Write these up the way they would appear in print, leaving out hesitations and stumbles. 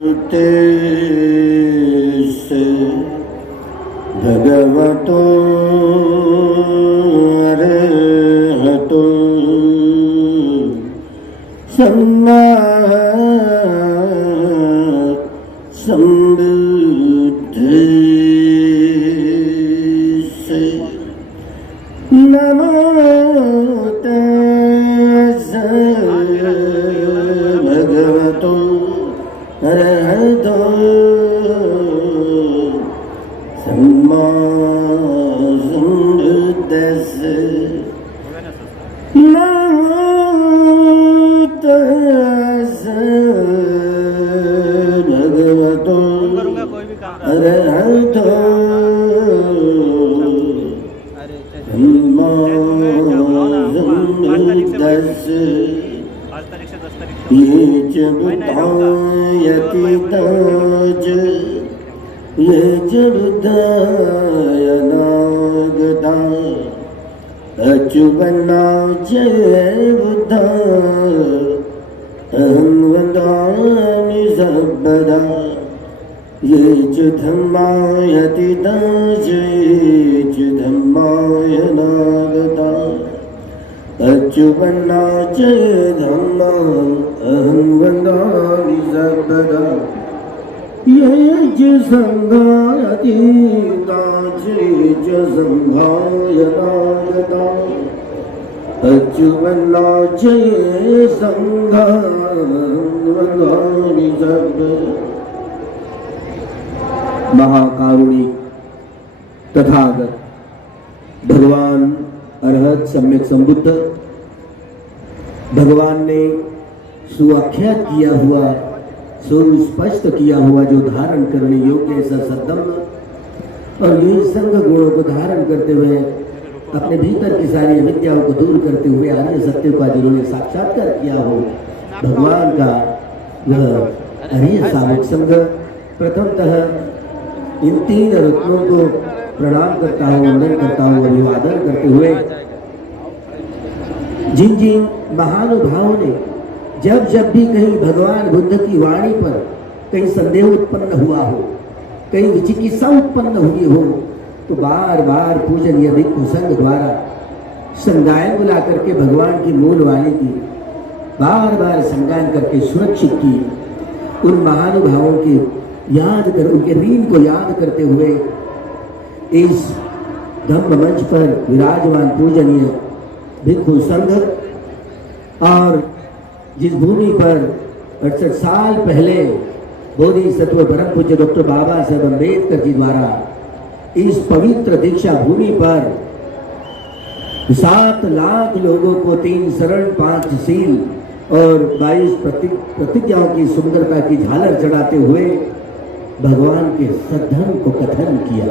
ते से भगवतो अरहतो सम्मा सम्बुद्धस्से नमो तस्से भगवतो अरहतो सम्मा सम्बुद्धस्से नमो तस्से भगवतो अरहतो सम्मा सम्बुद्धस्से ये च बुद्धायति ताज ये च बुद्धाय नागदा अचुबन्ना जय बुद्धा अहं वदामि सर्वदा ये च धम्मायति ताज ये च धम्माय नागदा अच्युबन्ना जय धम्मा अहं वदामि सर्वदा ये च संघातीता ये च संघाय नागदा अच्युबन्ना जय संघा वदामि सर्वदा। महाकारुणिक तथागत भगवान अरहत सम्यक संबुद्ध भगवान ने सुआख्यात किया हुआ सुस्पष्ट किया हुआ जो धारण करने योग्य ऐसा सद्गुण और ये संग गुणों को धारण करते हुए अपने भीतर की सारी अविद्याओं को दूर करते हुए आर्य सत्य का जिन्होंने साक्षात्कार किया हो भगवान का वह आर्य सामक संग प्रथमतः इन तीन रत्नों को प्रणाम करता हूँ वंदन करता हूँ अभिवादन करते हुए जिन जिन महानुभावों ने जब जब भी कहीं भगवान बुद्ध की वाणी पर कहीं संदेह उत्पन्न हुआ हो कहीं विचिकित्सा उत्पन्न हुई हो तो बार बार पूजनीय भिक्षु संघ द्वारा संज्ञान बुला करके भगवान की मूल वाणी की बार बार संज्ञान करके सुरक्षित की उन महानुभावों की याद कर उनके ऋण को याद करते हुए इस धम्म मंच पर विराजमान पूजनीय भिक्षु संघ और जिस भूमि पर 68 साल पहले बोधिसत्व परम पूज्य डॉक्टर बाबा साहेब अम्बेडकर जी द्वारा इस पवित्र दीक्षा भूमि पर 7 लाख लोगों को 3 शरण 5 शील और 22 प्रतिज्ञाओं की सुंदरता की झालर चढ़ाते हुए भगवान के सद्धर्म को कथन किया।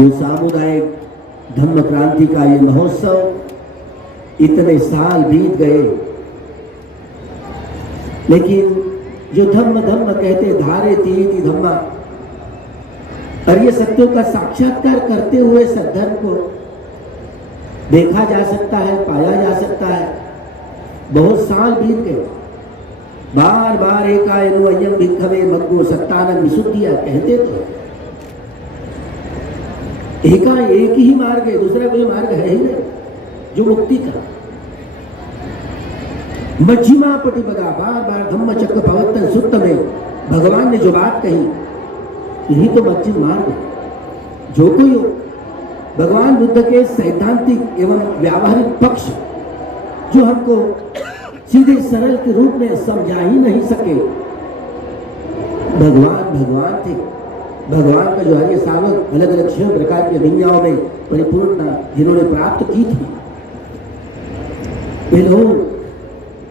ये सामुदायिक धम्म क्रांति का ये महोत्सव इतने साल बीत गए लेकिन जो धम्म धम्म कहते धारे तीति धम्मा आर्य सत्यों का साक्षात्कार करते हुए सद्धर्म को देखा जा सकता है पाया जा सकता है। बहुत साल बीत गए बार बार एकायनो अयम भिक्खवे मग्गो सत्तानंद विशुद्धिया कहते थे एक ही मार्ग है दूसरा कोई मार्ग है ही नहीं जो मुक्ति का मध्यमा प्रतिपदा बार बार धम्म चक्र प्रवर्तन सूत्र में भगवान ने जो बात कही यही तो मध्यम मार्ग है। जो कोई भगवान बुद्ध के सैद्धांतिक एवं व्यावहारिक पक्ष जो हमको सीधे सरल के रूप में समझा ही नहीं सके भगवान थे। भगवान का जो आर्य सावक अलग अलग 6 प्रकार की अभिज्ञाओं में परिपूर्ण जिन्होंने प्राप्त की थी वे लोग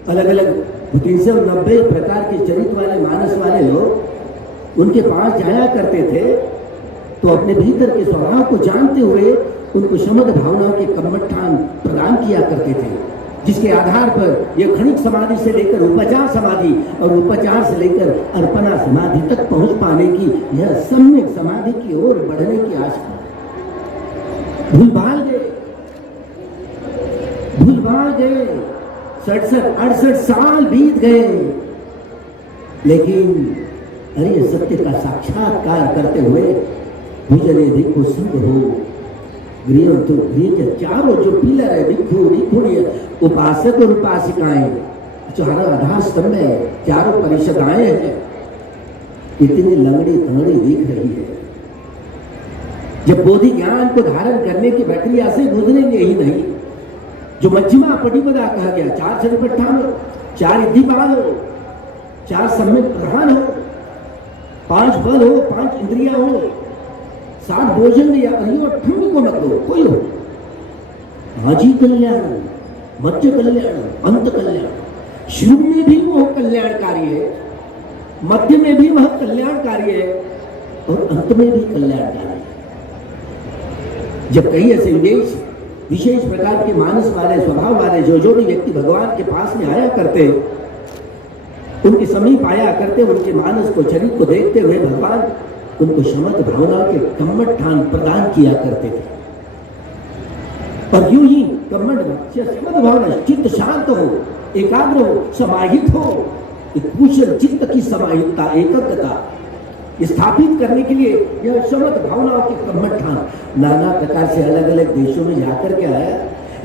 अलग अलग 390 प्रकार के चरित्र वाले मानस वाले लोग उनके पास जाया करते थे तो अपने भीतर के स्वभाव को जानते हुए उनको शमद भावनाओं के कम्मठान प्रदान किया करते थे जिसके आधार पर यह क्षणिक समाधि से लेकर उपचार समाधि और उपचार से लेकर अर्पणा समाधि तक पहुंच पाने की यह सम्यक समाधि की ओर बढ़ने की आशा भूल गए 67-68 साल बीत गए लेकिन अरे सत्य का साक्षात्कार करते हुए भुजने भिक्षु संग हो गृह तो गृह के चारों जो पिलर है भिक्षु भिक्षुणी उपासक और उपासिकाएं चारों आधार स्तंभ है, चारों परिषदाएं हैं, इतनी लंगड़ी तंगड़ी दिख रही है। जब बोधि ज्ञान को धारण करने की प्रक्रिया से गुजरेंगे ही नहीं, जो मध्यमा पटिपदा कहा गया, 4 छठपट्ठा हो, 4 इद्धिपाद हो, 4 सम्यक प्रधान हो, 5 बल हो, 5 इंद्रिया हो, 7 भोजन या ठंड को मत दो, कोई हो, आजी कल्याण, मध्य कल्याण, अंत कल्याण, शुरू में भी वह कल्याणकारी है, मध्य में भी वह कल्याणकारी है और अंत में भी कल्याणकारी है। जब कई ऐसे विशेष प्रकार के मानस वाले स्वभाव वाले जो भी व्यक्ति भगवान के पास में आया करते, उनके समीप आया करते, उनके मानस को शरीर को देखते हुए भगवान उनको समस्त भावनाओं के कम्मठ ठान प्रदान किया करते थे। और यूं ही कम्मठ समस्त भावना चित्त शांत हो, एकाग्र हो, समाहित हो, एक कुशल चित्त की समाहितता, एकाग्रता स्थापित करने के लिए यह समस्त भावनाओं के कम्मठ ठान नाना प्रकार से अलग अलग देशों में जाकर के आया।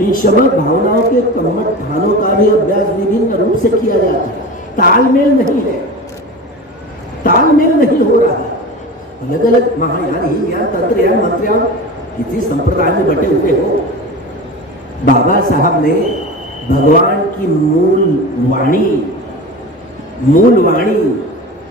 इन समस्त भावनाओं के कम्मठ ठानों का भी अभ्यास विभिन्न रूप से किया जाता है। तालमेल नहीं है, तालमेल नहीं हो रहा। अलग अलग महायान, हीनयान, तंत्रयान, मंत्रयान किसी संप्रदाय में बटे हुए हो। बाबा साहब ने भगवान की मूल वाणी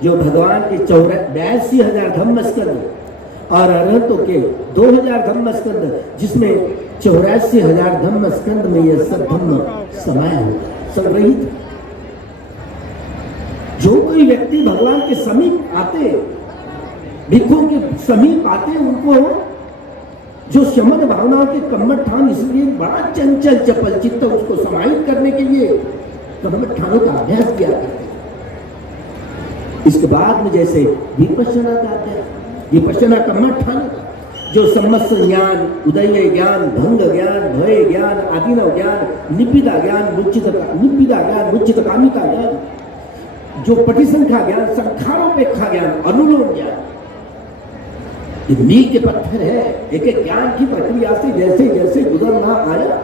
जो भगवान के 82,000 धम्मस्कंद और अरहतों के 2,000 धम्मस्कंद, जिसमें 84,000 धम्मस्कंद में यह सब धम्म समाया हुआ, संग्रहित। जो कोई व्यक्ति भगवान के समीप आते, भिक्षुओं के समीप आते, उनको जो शमन भावनाओं के कम्मठ ठान, इसलिए बड़ा चंचल चपल चित्त उसको समाहित करने के लिए कम्मठ ठानों का अभ्यास किया करते। इसके बाद में जैसे विपश्यना का अभ्यास, विपश्यना कम्मठ ठान जो सम्मस्त ज्ञान, उदय ज्ञान, भंग ज्ञान, भय ज्ञान, आदिनव ज्ञान, निपिदा ज्ञान, मुच्चित कामिका ज्ञान, जो पटिसंख्या ज्ञान, संखारोपेक्षा ज्ञान, अनुलोम ज्ञान, ये नींव के पत्थर है। एक एक ज्ञान की प्रक्रिया से जैसे जैसे गुजरना आया,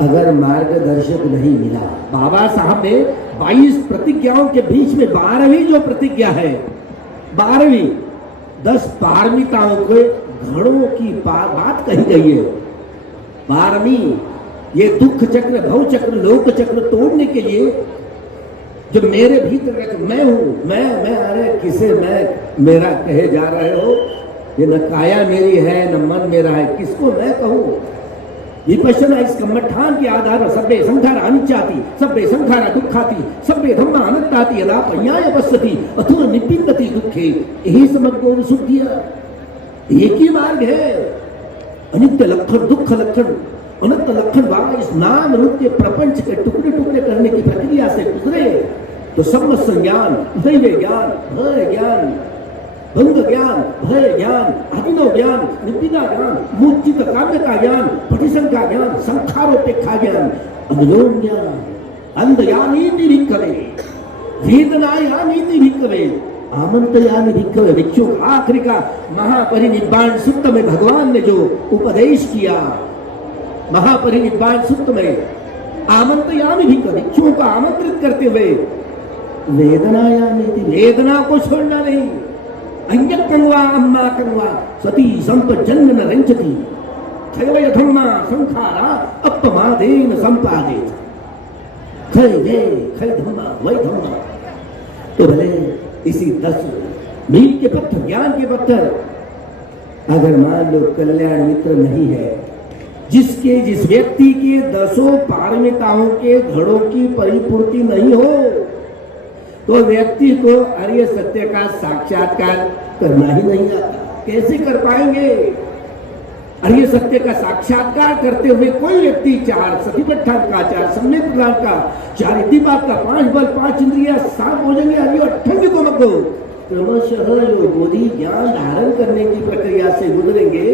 अगर मार्गदर्शक नहीं मिला, बाबा साहब ने 22 प्रतिज्ञाओं के बीच में 12वीं जो प्रतिज्ञा है, 12वीं 10 पारमिताओं के घड़ों की बात कही गई है। 12वीं ये दुख चक्र, भव चक्र, लोक चक्र तोड़ने के लिए जो मेरे भीतर है, मैं हूं, मैं अरे किसे मैं मेरा कहे जा रहे हो, ये न काया मेरी है न मन मेरा है, किसको मैं कहूं। विपश्यना इस कम्मठान के आधार पर सभ्य संखारा अनित्याति, सभ्य संखारा दुखाति, सभ्य धम्मा अनंताति, यदा पर्याय पश्यति अथवा निपिंदति दुखे, यही समग्र शुद्धिया। एक ही मार्ग है, अनित्य लक्षण, दुख लक्षण, अनंत लक्षण वाला इस नाम रूप के प्रपंच के टुकड़े टुकड़े करने की प्रक्रिया से गुजरे तो सम्मत ज्ञान, उदय ज्ञान, भय ज्ञान, भंग ज्ञान, भय ज्ञान, अभिनव ज्ञान, निपिदा ज्ञान, मूर्छित काम्यता ज्ञान, पटिसंख्या ज्ञान, संखारोपेक्षा ज्ञान, अनुलोम ज्ञान, अंधयानीति भिक्खवे, वेदनायानीति भिक्खवे, आमंत्रयानि भिक्खवे। भिक्षु आखिरी का महापरिनिब्बाण सूत्र में भगवान ने जो उपदेश किया, महापरिनिब्बाण सूत्र में आमंत्रयानि भिक्खवे, भिक्षुओं को आमंत्रित करते हुए वेदनायानीति, वेदना को छोड़ना नहीं। अंजकंवा अम्मा कंवा सती संपजन्म न रंचती, खय धम्मा संखारा अपमादेन संपादेत, खय धम्मा वही धम्मा। तो भले इसी 10 मील के पत्थर, ज्ञान के पत्थर, अगर मान लो कल्याण मित्र नहीं है, जिस व्यक्ति के 10 पारमिताओं के घड़ों की परिपूर्ति नहीं हो, तो व्यक्ति को आर्य सत्य का साक्षात्कार करना ही नहीं आता। कैसे कर पाएंगे? आर्य सत्य का साक्षात्कार करते हुए कोई व्यक्ति 4 सतिपट्ठान का, 4 सम्यक प्रदान का, 4 इद्धिपाद का, 5 बल, 5 इंद्रिया, 7 भोजन आदि अठंग को मत दो। क्रमशः जो बोधि ज्ञान धारण करने की प्रक्रिया से गुजरेंगे,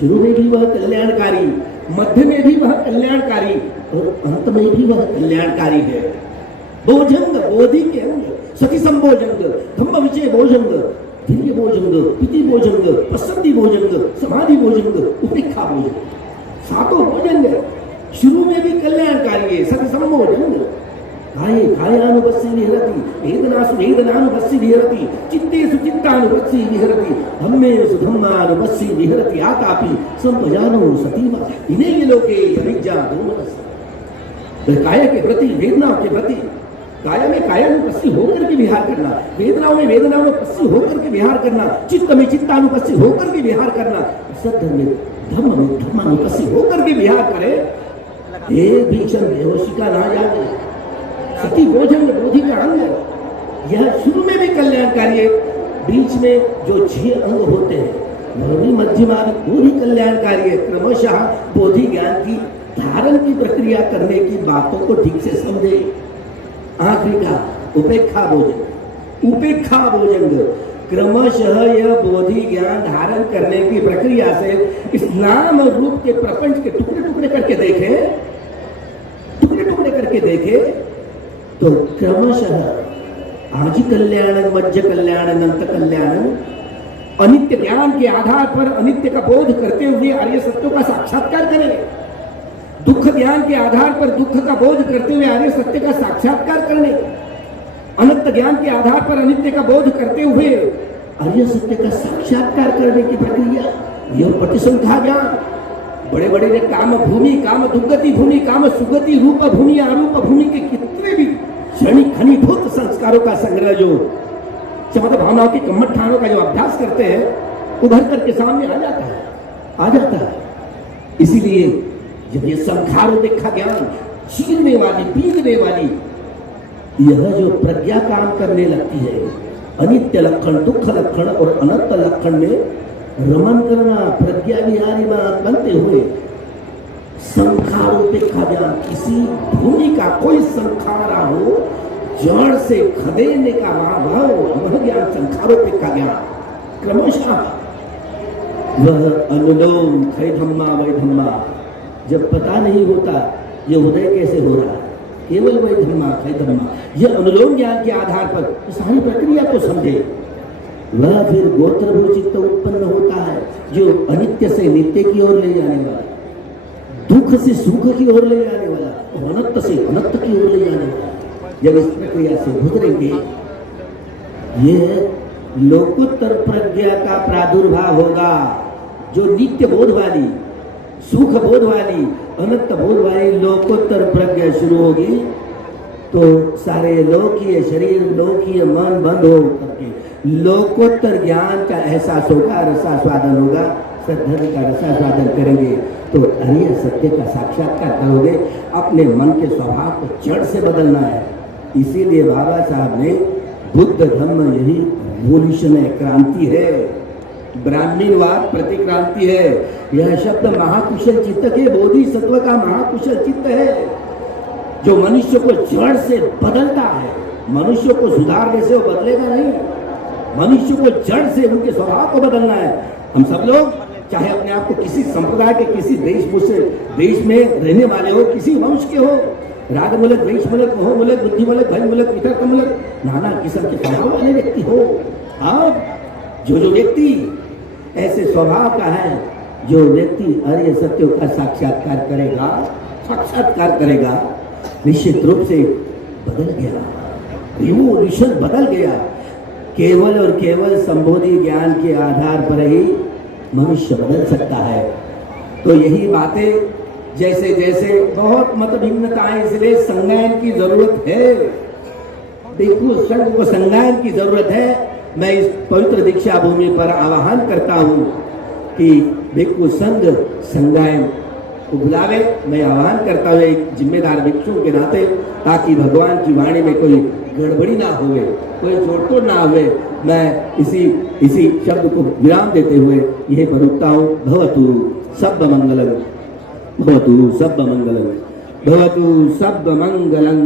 शुरू में भी वह कल्याणकारी, मध्य में भी वह कल्याणकारी और अंत में भी वह कल्याणकारी है। भोजंग बोधि के अंग, सती संभोजंग, धम्म विजय भोजंग, धीर्य भोजंग, पिति भोजंग, पसंदी भोजंग, समाधि भोजंग, उपेक्षा भोजंग, सातों भोजंग शुरू में भी कल्याणकारी है। सती संभोजंग काये कायानुपस्सी विहरति, वेदनासु वेदनानुपस्सी विहरति, चित्तेषु चित्तानुपस्सी विहरति, धम्मेषु धम्मानुपस्सी विहरति, आतापि संपजानो सतीमा विनय लोके अविद्या दोमनस्य। तो काया के प्रति, वेदनाओं के प्रति, काया में कायानुपस्सी होकर के विहार करना, वेदनाओं में वेदनानुपस्सी होकर के विहार करना, चित्त में चित्तानुपस्सी होकर के विहार करना, सद्धर्म में धम्म में धम्मानुपस्सी होकर के विहार करे। हे भीषण बेहोशी का ना जाने, सती भोजन बोधि का अंग, यह शुरू में भी कल्याणकारी है, बीच में जो 6 अंग होते हैं वह भी मध्यमार्ग वो भी कल्याणकारी है। क्रमशः बोधि ज्ञान की धारण की प्रक्रिया करने की बातों को ठीक से समझे। आखिरी का उपेक्षा भोजन, उपेक्षा भोजन क्रमशः यह बोधि ज्ञान धारण करने की प्रक्रिया से इस नाम रूप के प्रपंच के टुकड़े टुकड़े करके देखे, टुकड़े टुकड़े करके देखे तो क्रमशः आदि कल्याण, मध्य कल्याण, अनंत कल्याण, अनित्य ज्ञान के आधार पर अनित्य का बोध करते हुए आर्य सत्यों का साक्षात्कार करें, दुख ज्ञान के आधार पर दुख का बोध करते हुए आर्य सत्य का साक्षात्कार करने, अनंत ज्ञान के आधार पर अनित्य का बोध करते हुए आर्य सत्य का साक्षात्कार करने की प्रक्रिया, यह प्रतिसंख्या ज्ञान। बड़े बड़े काम भूमि, काम दुर्गति भूमि, काम सुगति, रूप भूमि, आरूप भूमि के कितने भी क्षणिक खनीभूत संस्कारों का संग्रह जो मतलब भावनाओं की कम्मठानों का जो अभ्यास करते हैं उभर करके सामने आ जाता है, आ जाता है। इसीलिए जब ये संखारोपेक्षा ज्ञान, छीनने वाली, पीगने वाली यह जो प्रज्ञा काम करने लगती है, अनित्य लक्षण, दुख लक्षण और अनंत लक्षण में रमन करना, प्रज्ञा विहारी बनते हुए संखारोपेक्षा ज्ञान, किसी भूमि का कोई संखारा हो, जड़ से खदेड़ने का भाव, वह ज्ञान संखारोपेक्षा ज्ञान। क्रमशः वह अनुलोम खै धम्मा वै धम्मा, जब पता नहीं होता ये उदय कैसे हो रहा है, केवल वै धम्मा खै धम्मा, यह अनुलोम ज्ञान के आधार पर सारी प्रक्रिया को समझे, वह फिर गोत्रभूत चित्त उत्पन्न होता है जो अनित्य से नित्य की ओर ले जाने वाला, दुख से सुख की ओर ले जाने वाला और अनंत से अनंत की ओर ले जाने वाला। जब इस प्रक्रिया से गुजरेंगे ये लोकोत्तर प्रज्ञा का प्रादुर्भाव होगा, जो नित्य बोध वाली, सुख बोध वाली, अनंत बोध वाली लोकोत्तर प्रज्ञा शुरू होगी तो सारे लोकीय शरीर, लोकीय मन बंद हो करके लोकोत्तर ज्ञान का एहसास होगा, रसास्वादन होगा। सद्धर्म का रसास्वादन करेंगे तो अरिय सत्य का साक्षात्कार करोगे। अपने मन के स्वभाव को जड़ से बदलना है। इसीलिए बाबा साहब ने बुद्ध धर्म यही रिवोल्यूशन है, क्रांति है, ब्राह्मणवाद प्रतिक्रांति है। यह शब्द महाकुशल चित्त के बोधि सत्व का महाकुशल चित्त है जो मनुष्य को जड़ से बदलता है। मनुष्य को सुधारने से वो बदलेगा नहीं, मनुष्य को जड़ से उनके स्वभाव को बदलना है। हम सब लोग चाहे अपने आप को किसी संप्रदाय के, किसी देश में रहने वाले हो, किसी वंश के हो, राग मूलक, द्वेष मूलक, मोह मूलक, बुद्धि मूलक, भय मूलक, वितर्क मूलक, नाना किस्म के स्वभाव वाले व्यक्ति हो। अब जो व्यक्ति ऐसे स्वभाव का है, जो व्यक्ति आर्य सत्यों का साक्षात्कार करेगा, निश्चित रूप से बदल गया, रिवोल्यूशन बदल गया। केवल और केवल संबोधि ज्ञान के आधार पर ही मनुष्य बदल सकता है। तो यही बातें जैसे जैसे बहुत मत भिन्नताएं, इसलिए संज्ञान की जरूरत है। भिक्षु संघ को संज्ञान की जरूरत है। मैं इस पवित्र दीक्षा भूमि पर आह्वान करता हूँ कि भिक्षु संघ संज्ञान को बुलावे। मैं आह्वान करता हूँ एक जिम्मेदार भिक्षु के नाते, ताकि भगवान की वाणी में कोई गड़बड़ी ना हुए, कोई जोड़तोड़ ना हुए। मैं इसी शब्द को विराम देते हुए यही पर रुकता हूँ। भवतु सब मंगलम, भवतु सब मंगलम, भवतु सब मंगलम।